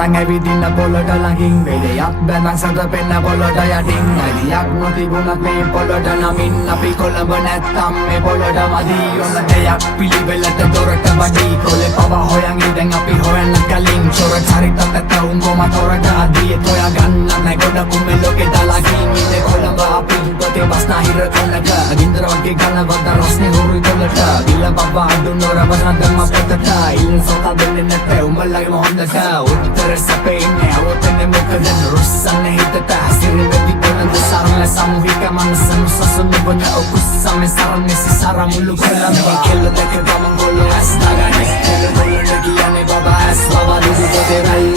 Tang ඇවිදින්න පොළොට ළඟින් වෙලයක් බැඳන් සතපෙන්න පොළොට යටින් ඇලියක් නොතිබුණත් මේ පොළොට නමින් අපි කොළඹ නැත්තම් මේ පොළොට මදී ඔන්න දෙයක් පිළිවෙලට දොරට වඩී කොලේ පව හොයන් ඉඳන් අපි හොයන්න කලින් චොර චරිතත් ඇත උඹම තොරට අදියේ තොයා ගන්න නැ ගොඩකුම ලෝකෙ දලකින් ඉන්නේ කොළඹ අපි ගොතේ බස්නාහිර කොන්නක ගින්දර වගේ ගන්න වද රස්නේ හොරු දොලට විල බබා අඳු නෝර වසන්දම පොතට ඉල්ල සෝතා දෙන්නේ නැත උඹලගේ මොහොන්දට උත්තර සැපෙන්නේ අවතනේ මොකද රුස්සන්නේ හිතට සිරිවෙදි කොනද සරල සමූහික මනසන් සසන බන ඔකුස්සම සරන්නේ සිසාර මුළු කොළඹ කෙල්ල දෙක ගමන් ගොල්ල ඇස් නගන්නේ කෙල්ල ගොල්ල කියන්නේ බබා ඇස් බබා දුක දෙරයි